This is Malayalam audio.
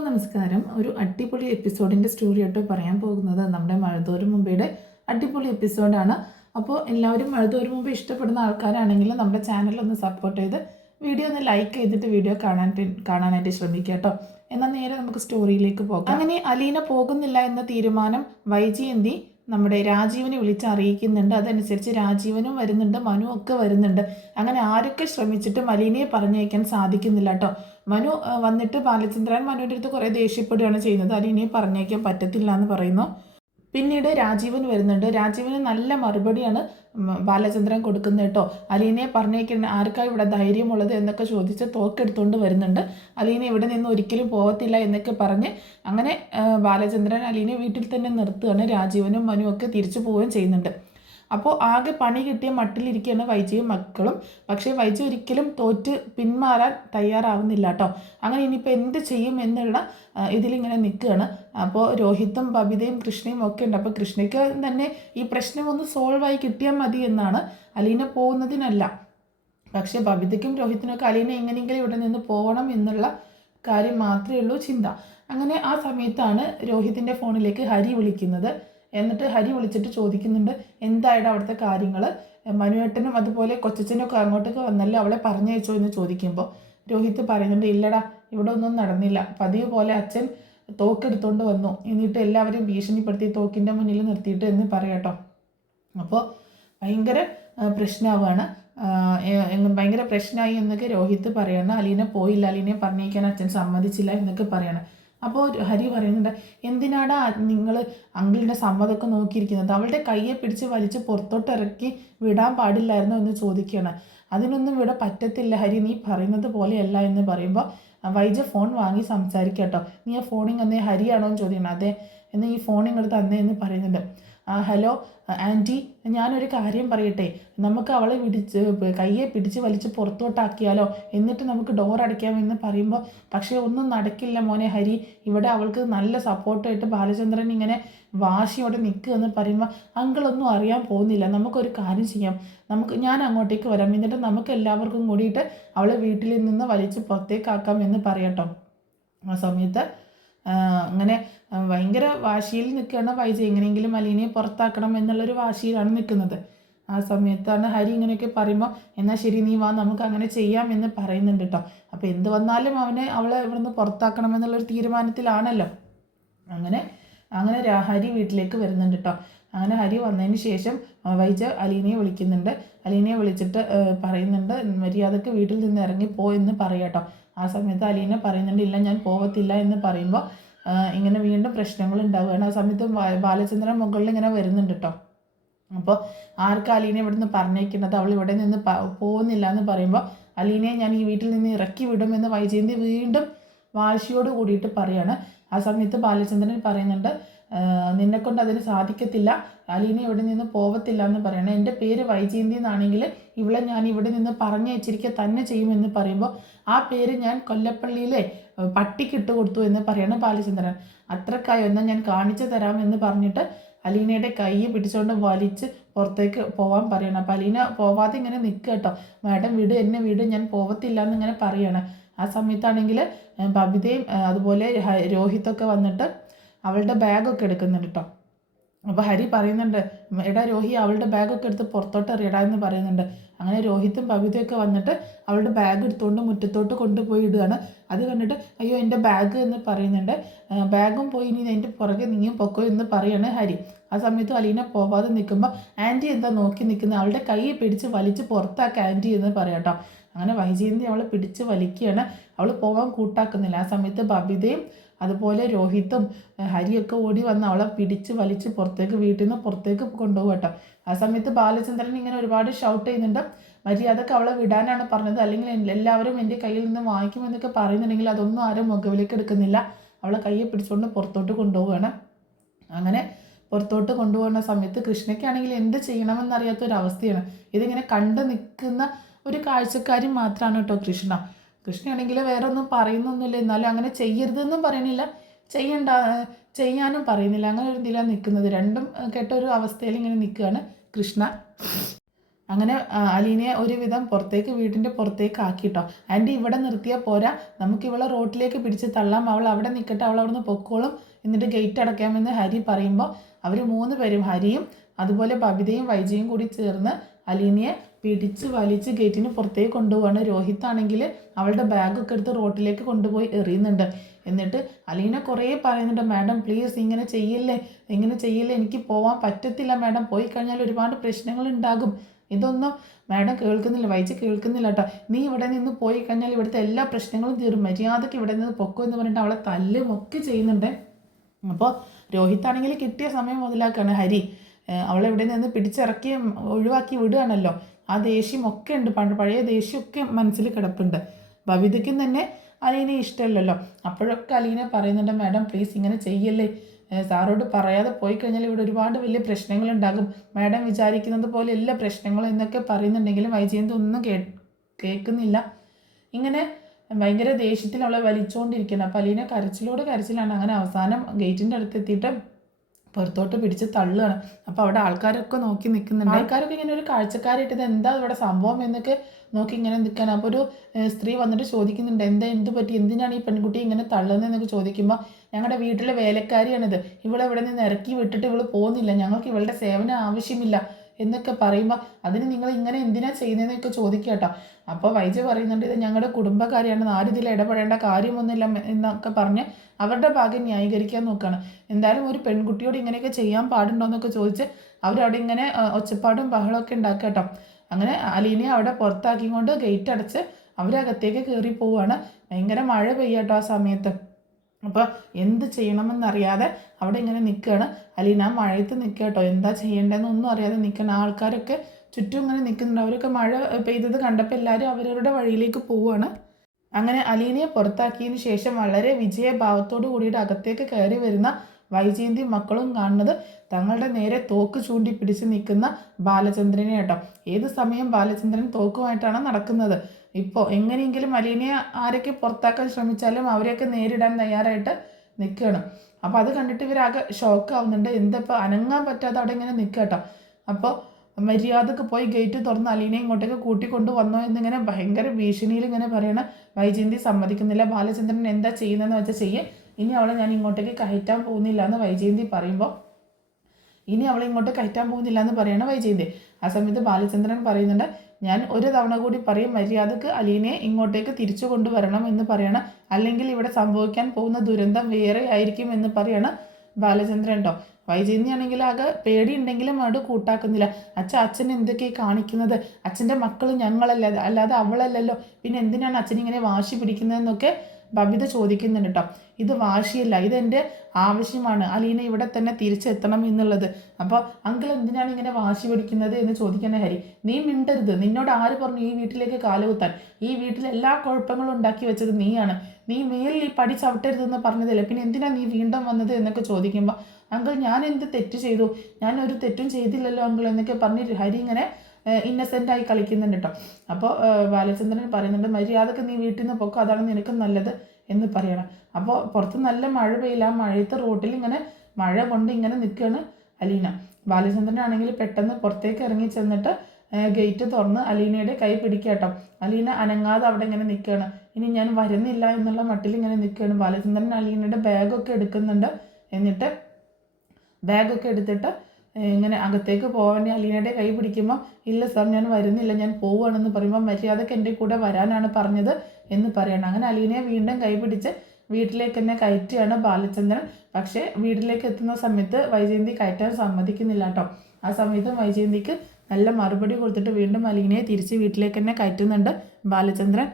നമസ്കാരം. ഒരു അടിപൊളി എപ്പിസോഡിൻ്റെ സ്റ്റോറി ആയിട്ട് പറയാൻ പോകുന്നത് നമ്മുടെ മഴതോരും മുമ്പയുടെ അടിപൊളി എപ്പിസോഡാണ്. അപ്പോൾ എല്ലാവരും മഴതോരും മുമ്പ് ഇഷ്ടപ്പെടുന്ന ആൾക്കാരാണെങ്കിൽ നമ്മുടെ ചാനലൊന്ന് സപ്പോർട്ട് ചെയ്ത് വീഡിയോ ഒന്ന് ലൈക്ക് ചെയ്തിട്ട് വീഡിയോ കാണാനായിട്ട് ശ്രമിക്കുക കേട്ടോ. എന്നാൽ നേരെ നമുക്ക് സ്റ്റോറിയിലേക്ക് പോകാം. അങ്ങനെ അലീന പോകുന്നില്ല എന്ന തീരുമാനം വൈജയന്തി നമ്മുടെ രാജീവനെ വിളിച്ച് അറിയിക്കുന്നുണ്ട്. അതനുസരിച്ച് രാജീവനും വരുന്നുണ്ട്, മനു ഒക്കെ വരുന്നുണ്ട്. അങ്ങനെ ആരൊക്കെ ശ്രമിച്ചിട്ടും അലീനയെ പറഞ്ഞയക്കാൻ സാധിക്കുന്നില്ല കേട്ടോ. മനു വന്നിട്ട് ബാലചന്ദ്രൻ മനുവിൻ്റെ അടുത്ത് കുറേ ദേഷ്യപ്പെടുകയാണ് ചെയ്യുന്നത്. അലീനയെ പറഞ്ഞയക്കാൻ പറ്റത്തില്ല എന്ന് പറയുന്നു. പിന്നീട് രാജീവൻ വരുന്നുണ്ട്. രാജീവന് നല്ല മറുപടിയാണ് ബാലചന്ദ്രൻ കൊടുക്കുന്നത് കേട്ടോ. അലീനയെ പറഞ്ഞേക്കുന്ന ആർക്കാ ഇവിടെ ധൈര്യമുള്ളത് എന്നൊക്കെ ചോദിച്ച് തോക്കെടുത്തുകൊണ്ട് വരുന്നുണ്ട്. അലീന ഇവിടെ നിന്ന് ഒരിക്കലും പോകത്തില്ല എന്നൊക്കെ പറഞ്ഞ് അങ്ങനെ ബാലചന്ദ്രൻ അലീനയെ വീട്ടിൽ തന്നെ നിർത്തുകയാണ്. രാജീവനും മനുവും ഒക്കെ തിരിച്ചു പോവുകയും ചെയ്യുന്നുണ്ട്. അപ്പോൾ ആകെ പണി കിട്ടിയ മട്ടിലിരിക്കുകയാണ് വൈജയും മക്കളും. പക്ഷേ വൈജ ഒരിക്കലും തോറ്റ് പിന്മാറാൻ തയ്യാറാവുന്നില്ല കേട്ടോ. അങ്ങനെ ഇനിയിപ്പോൾ എന്ത് ചെയ്യും എന്നുള്ള ഇതിലിങ്ങനെ നിൽക്കുകയാണ്. അപ്പോൾ രോഹിത്തും ബബിതയും കൃഷ്ണയും ഒക്കെ ഉണ്ട്. അപ്പോൾ കൃഷ്ണയ്ക്ക് തന്നെ ഈ പ്രശ്നം ഒന്ന് സോൾവായി കിട്ടിയാൽ മതി എന്നാണ്, അലീന പോകുന്നതിനല്ല. പക്ഷേ ബബിതയ്ക്കും രോഹിത്തിനൊക്കെ അലീന എങ്ങനെയെങ്കിലും ഇവിടെ നിന്ന് പോകണം എന്നുള്ള കാര്യം മാത്രമേ ഉള്ളൂ ചിന്ത. അങ്ങനെ ആ സമയത്താണ് രോഹിത്തിൻ്റെ ഫോണിലേക്ക് ഹരി വിളിക്കുന്നത്. എന്നിട്ട് ഹരി വിളിച്ചിട്ട് ചോദിക്കുന്നുണ്ട്, എന്തായിട്ട് അവിടുത്തെ കാര്യങ്ങൾ, മനുവേട്ടനും അതുപോലെ കൊച്ചച്ഛനും ഒക്കെ അങ്ങോട്ടൊക്കെ വന്നല്ലോ, അവളെ പറഞ്ഞയച്ചോ എന്ന് ചോദിക്കുമ്പോൾ രോഹിത്ത് പറയുന്നുണ്ട്, ഇല്ലടാ ഇവിടെ ഒന്നും നടന്നില്ല, പതിവ് പോലെ അച്ഛൻ തോക്കെടുത്തോണ്ട് വന്നു, എന്നിട്ട് എല്ലാവരും ഭീഷണിപ്പെടുത്തി തോക്കിൻ്റെ മുന്നിൽ നിർത്തിയിട്ട് എന്ന് പറയാട്ടോ. അപ്പോൾ ഭയങ്കര പ്രശ്നമാവുകയാണ്. ഭയങ്കര പ്രശ്നമായി എന്നൊക്കെ രോഹിത്ത് പറയണം. അലീന പോയില്ല, അലീനയെ പറഞ്ഞയക്കാൻ അച്ഛൻ സമ്മതിച്ചില്ല എന്നൊക്കെ പറയണം. അപ്പോൾ ഹരി പറയുന്നുണ്ട്, എന്തിനാടാ നിങ്ങൾ അങ്കിളിൻ്റെ സമ്മതമൊക്കെ നോക്കിയിരിക്കുന്നത്, അവളുടെ കയ്യെ പിടിച്ച് വലിച്ച് പുറത്തോട്ട് ഇറക്കി വിടാൻ പാടില്ലായിരുന്നു എന്ന് ചോദിക്കുകയാണ്. അതിനൊന്നും ഇവിടെ പറ്റത്തില്ല ഹരി, നീ പറയുന്നത് പോലെയല്ല എന്ന് പറയുമ്പോൾ വൈജ ഫോൺ വാങ്ങി സംസാരിക്കട്ടോ. നീ ആ ഫോണിങ് തന്നേ, ഹരിയാണോ എന്ന് ചോദിക്കണം. അതെ എന്ന് ഈ ഫോണിങ് എടുത്ത് തന്നേ എന്ന് പറയുന്നുണ്ട്. ഹലോ ആൻറ്റി, ഞാനൊരു കാര്യം പറയട്ടെ, നമുക്ക് അവളെ കയ്യെ പിടിച്ച് വലിച്ച് പുറത്തോട്ടാക്കിയാലോ, എന്നിട്ട് നമുക്ക് ഡോർ അടയ്ക്കാമെന്ന് പറയുമ്പോൾ, പക്ഷേ ഒന്നും നടക്കില്ല മോനെ ഹരി, ഇവിടെ അവൾക്ക് നല്ല സപ്പോർട്ടായിട്ട് ബാലചന്ദ്രൻ ഇങ്ങനെ വാശിയോടെ നിൽക്കുക എന്ന് പറയുമ്പോൾ അങ്കിളൊന്നും അറിയാൻ പോകുന്നില്ല. നമുക്കൊരു കാര്യം ചെയ്യാം, ഞാൻ അങ്ങോട്ടേക്ക് വരാം, എന്നിട്ട് നമുക്ക് എല്ലാവർക്കും കൂടിയിട്ട് അവളെ വീട്ടിൽ നിന്ന് വലിച്ച് പുറത്തേക്കാക്കാം എന്ന് പറയട്ടോ. ആ സമയത്ത് അങ്ങനെ ഭയങ്കര വാശിയിൽ നിൽക്കുകയാണ് വൈജ, എങ്ങനെയെങ്കിലും അലീനയെ പുറത്താക്കണം എന്നുള്ളൊരു വാശിയിലാണ് നിൽക്കുന്നത്. ആ സമയത്താണ് ഹരി ഇങ്ങനെയൊക്കെ പറയുമ്പോൾ, എന്നാൽ ശരി നീ വാ നമുക്ക് അങ്ങനെ ചെയ്യാം എന്ന് പറയുന്നുണ്ട് കേട്ടോ. അപ്പോൾ എന്ത് വന്നാലും അവളെ ഇവിടുന്ന് പുറത്താക്കണം എന്നുള്ളൊരു തീരുമാനത്തിലാണല്ലോ. അങ്ങനെ ഹരി വീട്ടിലേക്ക് വരുന്നുണ്ട് കേട്ടോ. അങ്ങനെ ഹരി വന്നതിന് ശേഷം വൈജ അലീനയെ വിളിക്കുന്നുണ്ട്. അലീനയെ വിളിച്ചിട്ട് പറയുന്നുണ്ട്, മര്യാദക്ക് വീട്ടിൽ നിന്ന് ഇറങ്ങിപ്പോ എന്ന് പറയാട്ടോ. ആ സമയത്ത് അലീന പറയുന്നുണ്ട്, ഇല്ല ഞാൻ പോകത്തില്ല എന്ന് പറയുമ്പോൾ ഇങ്ങനെ വീണ്ടും പ്രശ്നങ്ങൾ ഉണ്ടാവുകയാണ്. ആ സമയത്ത് ബാലചന്ദ്രൻ മുകളിൽ ഇങ്ങനെ വരുന്നുണ്ട് കേട്ടോ. അപ്പോൾ ആർക്കും അലീന ഇവിടെ നിന്ന് പറഞ്ഞേക്കുന്നത്, അവൾ ഇവിടെ നിന്ന് പോകുന്നില്ല എന്ന് പറയുമ്പോൾ അലീനയെ ഞാൻ ഈ വീട്ടിൽ നിന്ന് ഇറക്കി വിടുമെന്ന് വൈജയന്തി വീണ്ടും വാശിയോട് കൂടിയിട്ട് പറയാണ്. ആ സമയത്ത് ബാലചന്ദ്രൻ പറയുന്നുണ്ട്, നിന്നെക്കൊണ്ട് അതിന് സാധിക്കത്തില്ല, അലീന ഇവിടെ നിന്ന് പോകത്തില്ല എന്ന് പറയണം. എൻ്റെ പേര് വൈജയന്തി എന്നാണെങ്കിൽ ഇവളെ ഞാൻ ഇവിടെ നിന്ന് പറഞ്ഞയച്ചിരിക്കുക തന്നെ ചെയ്യുമെന്ന് പറയുമ്പോൾ ആ പേര് ഞാൻ കൊല്ലപ്പള്ളിയിലെ പട്ടിക്കിട്ട് കൊടുത്തു എന്ന് പറയണം ബാലചന്ദ്രൻ. അത്രക്കായോ എന്നാൽ ഞാൻ കാണിച്ചു തരാമെന്ന് പറഞ്ഞിട്ട് അലീനയുടെ കൈ പിടിച്ചുകൊണ്ട് വലിച്ച് പുറത്തേക്ക് പോകാൻ പറയണം. അപ്പോൾ അലീന പോവാതെ ഇങ്ങനെ നിൽക്കുക കേട്ടോ. മാഡം വിട്, എന്നെ വിട്, ഞാൻ പോകത്തില്ല എന്നിങ്ങനെ പറയണം. ആ സമയത്താണെങ്കിൽ ബബിതയും അതുപോലെ രോഹിത്തൊക്കെ വന്നിട്ട് അവളുടെ ബാഗൊക്കെ എടുക്കുന്നുണ്ട് കേട്ടോ. അപ്പോൾ ഹരി പറയുന്നുണ്ട്, എടാ രോഹി അവളുടെ ബാഗൊക്കെ എടുത്ത് പുറത്തോട്ട് എറിയടാ എന്ന് പറയുന്നുണ്ട്. അങ്ങനെ രോഹിത്തും ബബിതയൊക്കെ വന്നിട്ട് അവളുടെ ബാഗ് എടുത്തുകൊണ്ട് മുറ്റത്തോട്ട് കൊണ്ടുപോയി ഇടുകയാണ്. അത് കണ്ടിട്ട് അയ്യോ എൻ്റെ ബാഗ് എന്ന് പറയുന്നുണ്ട്. ബാഗും പോയി, ഇനി എൻ്റെ പുറകെ നീയും പൊക്കോ എന്ന് പറയാണ് ഹരി. ആ സമയത്ത് അലീന പോവാതെ നിൽക്കുമ്പോൾ ആൻറ്റി എന്താ നോക്കി നിൽക്കുന്നത്, അവളുടെ കൈ പിടിച്ച് വലിച്ച് പുറത്താക്കുക ആൻറ്റി എന്ന് പറയാം കേട്ടോ. അങ്ങനെ വൈജയന്തി അവളെ പിടിച്ച് വലിക്കുകയാണ്. അവൾ പോകാൻ കൂട്ടാക്കുന്നില്ല. ആ സമയത്ത് ബബിതയും അതുപോലെ രോഹിത്തും ഹരിയൊക്കെ ഓടി വന്ന് അവളെ പിടിച്ച് വലിച്ച് വീട്ടിൽ നിന്ന് പുറത്തേക്ക് കൊണ്ടുപോകും കേട്ടോ. ആ സമയത്ത് ബാലചന്ദ്രൻ ഇങ്ങനെ ഒരുപാട് ഷൗട്ട് ചെയ്യുന്നുണ്ട്, മര്യാദക്ക് അവളെ വിടാനാണ് പറഞ്ഞത്, അല്ലെങ്കിൽ എല്ലാവരും എൻ്റെ കയ്യിൽ നിന്ന് വാങ്ങിക്കുമെന്നൊക്കെ പറയുന്നുണ്ടെങ്കിൽ അതൊന്നും ആരും മുഖവിലേക്ക് എടുക്കുന്നില്ല. അവളെ കയ്യെ പിടിച്ചുകൊണ്ട് പുറത്തോട്ട് കൊണ്ടുപോവുകയാണ്. അങ്ങനെ പുറത്തോട്ട് കൊണ്ടുപോകുന്ന സമയത്ത് കൃഷ്ണയ്ക്കാണെങ്കിൽ എന്ത് ചെയ്യണമെന്നറിയാത്തൊരവസ്ഥയാണ്. ഇതിങ്ങനെ കണ്ടു നിൽക്കുന്ന ഒരു കാഴ്ചക്കാരി മാത്രമാണ് കേട്ടോ കൃഷ്ണയാണെങ്കിൽ വേറെ ഒന്നും പറയുന്നൊന്നുമില്ല. എന്നാലും അങ്ങനെ ചെയ്യരുതെന്നും പറയണില്ല, ചെയ്യാനും പറയുന്നില്ല. അങ്ങനെ ഒരു ഇതിലാണ് നിൽക്കുന്നത്. രണ്ടും കെട്ടൊരു അവസ്ഥയിൽ ഇങ്ങനെ നിൽക്കുകയാണ് കൃഷ്ണ. അങ്ങനെ അലീനയെ ഒരുവിധം വീടിൻ്റെ പുറത്തേക്ക് ആക്കിട്ടോ. ആൻറ്റി ഇവിടെ നിർത്തിയാൽ പോരാ, നമുക്ക് ഇവളെ റോട്ടിലേക്ക് പിടിച്ച് തള്ളാം, അവൾ അവിടെ നിൽക്കട്ടെ, അവൾ അവിടെ നിന്ന് പൊക്കോളും, എന്നിട്ട് ഗേറ്റ് അടയ്ക്കാമെന്ന് ഹരി പറയുമ്പോൾ അവർ 3 പേരും, ഹരിയും അതുപോലെ ബബിതയും വൈജയും കൂടി ചേർന്ന് അലീനയെ പിടിച്ച് വലിച്ച് ഗേറ്റിന് പുറത്തേക്ക് കൊണ്ടുപോവാണ്. രോഹിത് ആണെങ്കിൽ അവളുടെ ബാഗൊക്കെ എടുത്ത് റോട്ടിലേക്ക് കൊണ്ടുപോയി എറിയുന്നുണ്ട്. എന്നിട്ട് അലീന കുറേ പറയുന്നുണ്ട്, മാഡം പ്ലീസ് ഇങ്ങനെ ചെയ്യില്ലേ, എനിക്ക് പോവാൻ പറ്റത്തില്ല മാഡം, പോയി കഴിഞ്ഞാൽ ഒരുപാട് പ്രശ്നങ്ങൾ ഉണ്ടാകും. ഇതൊന്നും മാഡം കേൾക്കുന്നില്ല, വൈജി കേൾക്കുന്നില്ല കേട്ടോ. നീ ഇവിടെ നിന്ന് പോയി കഴിഞ്ഞാൽ ഇവിടുത്തെ എല്ലാ പ്രശ്നങ്ങളും തീരും, മര്യാദയ്ക്ക് ഇവിടെ നിന്ന് പൊക്കോ എന്ന് പറഞ്ഞിട്ട് അവളെ തല്ലും ഒക്കെ ചെയ്യുന്നുണ്ട്. അപ്പോൾ രോഹിത് ആണെങ്കിൽ കിട്ടിയ സമയം മുതലാക്കാണ് ഹരി അവളെ ഇവിടെ നിന്ന് പിടിച്ചിറക്കി ഒഴിവാക്കി വിടുകയാണല്ലോ. ആ ദേഷ്യമൊക്കെ ഉണ്ട്, പഴയ ദേഷ്യമൊക്കെ മനസ്സിൽ കിടപ്പുണ്ട്. ബബിതയ്ക്കും തന്നെ അലീനെ ഇഷ്ടമല്ലല്ലോ. അപ്പോഴൊക്കെ അലീന പറയുന്നുണ്ട്, മാഡം പ്ലീസ് ഇങ്ങനെ ചെയ്യല്ലേ, സാറോട് പറയാതെ പോയി കഴിഞ്ഞാൽ ഇവിടെ ഒരുപാട് വലിയ പ്രശ്നങ്ങളുണ്ടാകും, മാഡം വിചാരിക്കുന്നത് പോലെ എല്ലാ പ്രശ്നങ്ങളും എന്നൊക്കെ പറയുന്നുണ്ടെങ്കിലും വൈജയന്തി ഒന്നും കേൾക്കുന്നില്ല. ഇങ്ങനെ ഭയങ്കര ദേഷ്യത്തിൽ അവളെ വലിച്ചുകൊണ്ടിരിക്കുന്നത്. അപ്പോൾ അലീന കരച്ചിലാണ്. അങ്ങനെ അവസാനം ഗേറ്റിൻ്റെ അടുത്തെത്തിയിട്ട് പുറത്തോട്ട് പിടിച്ച് തള്ളുകയാണ്. അപ്പോൾ അവിടെ ആൾക്കാരൊക്കെ നോക്കി നിൽക്കുന്നുണ്ട്. ആൾക്കാരൊക്കെ ഇങ്ങനെ ഒരു കാഴ്ചക്കാരായിട്ട് എന്താ ഇവിടെ സംഭവം എന്നൊക്കെ നോക്കി ഇങ്ങനെ നിൽക്കുകയാണ്. അപ്പോൾ ഒരു സ്ത്രീ വന്നിട്ട് ചോദിക്കുന്നുണ്ട്, എന്ത് പറ്റി, എന്തിനാണ് ഈ പെൺകുട്ടി ഇങ്ങനെ തള്ളുന്നതെന്നൊക്കെ ചോദിക്കുമ്പോൾ, ഞങ്ങളുടെ വീട്ടിലെ വേലക്കാരിയാണിത്, ഇവളെ ഇവിടെ നിന്ന് ഇറക്കി വിട്ടിട്ട് ഇവൾ പോകുന്നില്ല, ഞങ്ങൾക്ക് ഇവളുടെ സേവനം ആവശ്യമില്ല എന്നൊക്കെ പറയുമ്പോൾ അതിന് നിങ്ങൾ ഇങ്ങനെ എന്തിനാ ചെയ്യുന്നതെന്നൊക്കെ ചോദിക്കുക കേട്ടോ. അപ്പോൾ വൈജ പറയുന്നുണ്ട്, ഇത് ഞങ്ങളുടെ കുടുംബക്കാരിയാണ്, ആരും ഇതിൽ ഇടപെടേണ്ട കാര്യമൊന്നുമില്ല എന്നൊക്കെ പറഞ്ഞ് അവരുടെ ഭാഗം ന്യായീകരിക്കാൻ നോക്കുകയാണ്. എന്തായാലും ഒരു പെൺകുട്ടിയോട് ഇങ്ങനെയൊക്കെ ചെയ്യാൻ പാടുണ്ടോ എന്നൊക്കെ ചോദിച്ച് അവരവിടെ ഇങ്ങനെ ഒച്ചപ്പാടും ബഹളമൊക്കെ ഉണ്ടാക്കുക കേട്ടോ. അങ്ങനെ അലീനയെ അവിടെ പുറത്താക്കിക്കൊണ്ട് ഗേറ്റ് അടച്ച് അവരകത്തേക്ക് കയറി പോവുകയാണ്. ഭയങ്കര മഴ പെയ്യാട്ടോ ആ സമയത്ത്. അപ്പോൾ എന്ത് ചെയ്യണമെന്നറിയാതെ അവിടെ ഇങ്ങനെ നിൽക്കുകയാണ് അലീന. മഴയത്ത് നിൽക്കുക കേട്ടോ, എന്താ ചെയ്യേണ്ടതെന്നൊന്നും അറിയാതെ നിൽക്കണം. ആൾക്കാരൊക്കെ ചുറ്റും ഇങ്ങനെ നിൽക്കുന്നുണ്ട്. അവരൊക്കെ മഴ പെയ്തത് കണ്ടപ്പോൾ എല്ലാവരും അവരവരുടെ വഴിയിലേക്ക് പോവുകയാണ്. അങ്ങനെ അലീനയെ പുറത്താക്കിയതിന് ശേഷം വളരെ വിജയഭാവത്തോടു കൂടിയിട്ട് അകത്തേക്ക് കയറി വരുന്ന വൈജയന്തി മക്കളും കാണുന്നത് തങ്ങളുടെ നേരെ തോക്ക് ചൂണ്ടി പിടിച്ച് നിൽക്കുന്ന ബാലചന്ദ്രനെ കേട്ടോ. ഏത് സമയം ബാലചന്ദ്രൻ തോക്കുമായിട്ടാണ് നടക്കുന്നത്. ഇപ്പോൾ എങ്ങനെയെങ്കിലും അലീനയെ ആരൊക്കെ പുറത്താക്കാൻ ശ്രമിച്ചാലും അവരെയൊക്കെ നേരിടാൻ തയ്യാറായിട്ട് നിൽക്കുകയാണ്. അപ്പോൾ അത് കണ്ടിട്ട് ഇവരാകെ ഷോക്ക് ആവുന്നുണ്ട്. എന്തപ്പോൾ അനങ്ങാൻ പറ്റാതെ അവിടെ ഇങ്ങനെ നിൽക്കുക കേട്ടോ. അപ്പോൾ മര്യാദക്ക് പോയി ഗേറ്റ് തുറന്ന് അലീനെ ഇങ്ങോട്ടേക്ക് കൂട്ടിക്കൊണ്ട് വന്നോ എന്നിങ്ങനെ ഭയങ്കര ഭീഷണിയിൽ ഇങ്ങനെ പറയണ വൈജയന്തി സമ്മതിക്കുന്നില്ല. ബാലചന്ദ്രൻ എന്താ ചെയ്യുന്നതെന്ന് വെച്ചാൽ ചെയ്യേ, ഇനി അവളെ ഞാൻ ഇങ്ങോട്ടേക്ക് കയറ്റാൻ പോകുന്നില്ല എന്ന് വൈജയന്തി പറയുമ്പോൾ, ഇനി അവളെ ഇങ്ങോട്ട് കയറ്റാൻ പോകുന്നില്ല എന്ന് പറയണ വൈജയന്തി. ആ സമയത്ത് ബാലചന്ദ്രൻ പറയുന്നുണ്ട്, ഞാൻ ഒരു തവണ കൂടി പറയും, മര്യാദക്ക് അലീനയെ ഇങ്ങോട്ടേക്ക് തിരിച്ചു കൊണ്ടുവരണം എന്ന് പറയണം, അല്ലെങ്കിൽ ഇവിടെ സംഭവിക്കാൻ പോകുന്ന ദുരന്തം വേറെ ആയിരിക്കും എന്ന് പറയണം ബാലചന്ദ്രൻ കേട്ടോ. വൈജയന്തി ആണെങ്കിൽ ആകെ പേടിയുണ്ടെങ്കിലും അവിടെ കൂട്ടാക്കുന്നില്ല. അച്ഛൻ എന്തൊക്കെയാണ് കാണിക്കുന്നത്, അച്ഛൻ്റെ മക്കൾ ഞങ്ങളല്ല, അല്ലാതെ അവളല്ലല്ലോ, പിന്നെ എന്തിനാണ് അച്ഛൻ ഇങ്ങനെ വാശി പിടിക്കുന്നതെന്നൊക്കെ ബബിത ചോദിക്കുന്നുണ്ട് കേട്ടോ. ഇത് വാശിയല്ല, ഇതെൻ്റെ ആവശ്യമാണ്, അലീന ഇവിടെ തന്നെ തിരിച്ചെത്തണം എന്നുള്ളത്. അപ്പോൾ അങ്കിൾ എന്തിനാണ് ഇങ്ങനെ വാശി പിടിക്കുന്നത് എന്ന് ചോദിക്കുന്ന ഹരി. നീ മിണ്ടരുത്, നിന്നോട് ആര് പറഞ്ഞു ഈ വീട്ടിലേക്ക് കാലുകുത്താൻ? ഈ വീട്ടിൽ എല്ലാ കുഴപ്പങ്ങളും ഉണ്ടാക്കി വെച്ചത് നീയാണ്, നീ മേലിൽ ഈ പടി ചവിട്ടരുതെന്ന് പറഞ്ഞതല്ലേ, പിന്നെ എന്തിനാണ് നീ വീണ്ടും വന്നത് എന്നൊക്കെ ചോദിക്കുമ്പോൾ, അങ്കിൾ ഞാൻ എന്ത് തെറ്റ് ചെയ്തു, ഞാൻ ഒരു തെറ്റും ചെയ്തില്ലല്ലോ അങ്കിൾ എന്നൊക്കെ പറഞ്ഞ് ഹരി ഇങ്ങനെ ഇന്നസെൻ്റായി കളിക്കുന്നുണ്ട് കേട്ടോ. അപ്പോൾ ബാലചന്ദ്രൻ പറയുന്നുണ്ട്, മര്യാദക്ക് നീ വീട്ടിൽ നിന്ന് പൊക്കോ, അതാണ് നിനക്ക് നല്ലത് എന്ന് പറയണം. അപ്പോൾ പുറത്ത് നല്ല മഴ പെയ്യില്ല, ആ മഴയത്ത് റോട്ടിൽ ഇങ്ങനെ മഴ കൊണ്ട് ഇങ്ങനെ നിൽക്കുകയാണ് അലീന. ബാലചന്ദ്രനാണെങ്കിൽ പെട്ടെന്ന് പുറത്തേക്ക് ഇറങ്ങി ചെന്നിട്ട് ഗേറ്റ് തുറന്ന് അലീനയുടെ കൈ പിടിക്കുക കേട്ടോ. അലീന അനങ്ങാതെ അവിടെ ഇങ്ങനെ നിൽക്കുകയാണ്. ഇനി ഞാൻ വരുന്നില്ല എന്നുള്ള മട്ടിൽ ഇങ്ങനെ നിൽക്കുകയാണ്. ബാലചന്ദ്രൻ അലീനയുടെ ബാഗൊക്കെ എടുക്കുന്നുണ്ട്. എന്നിട്ട് ബാഗൊക്കെ എടുത്തിട്ട് ഇങ്ങനെ അകത്തേക്ക് പോകാൻ വേണ്ടി അലീനയുടെ കൈ പിടിക്കുമ്പോൾ, ഇല്ല സാർ ഞാൻ വരുന്നില്ല, ഞാൻ പോവുകയാണെന്ന് പറയുമ്പോൾ, മര്യാദക്ക് എൻ്റെ കൂടെ വരാനാണ് പറഞ്ഞത് എന്ന് പറയണം. അങ്ങനെ അലീനയെ വീണ്ടും കൈ പിടിച്ച് വീട്ടിലേക്ക് തന്നെ കയറ്റുകയാണ് ബാലചന്ദ്രൻ. പക്ഷേ വീട്ടിലേക്ക് എത്തുന്ന സമയത്ത് വൈജയന്തി കയറ്റാൻ സമ്മതിക്കുന്നില്ല കേട്ടോ. ആ സമയത്തും വൈജയന്തിക്ക് നല്ല മറുപടി കൊടുത്തിട്ട് വീണ്ടും അലീനയെ തിരിച്ച് വീട്ടിലേക്ക് തന്നെ കയറ്റുന്നുണ്ട് ബാലചന്ദ്രൻ.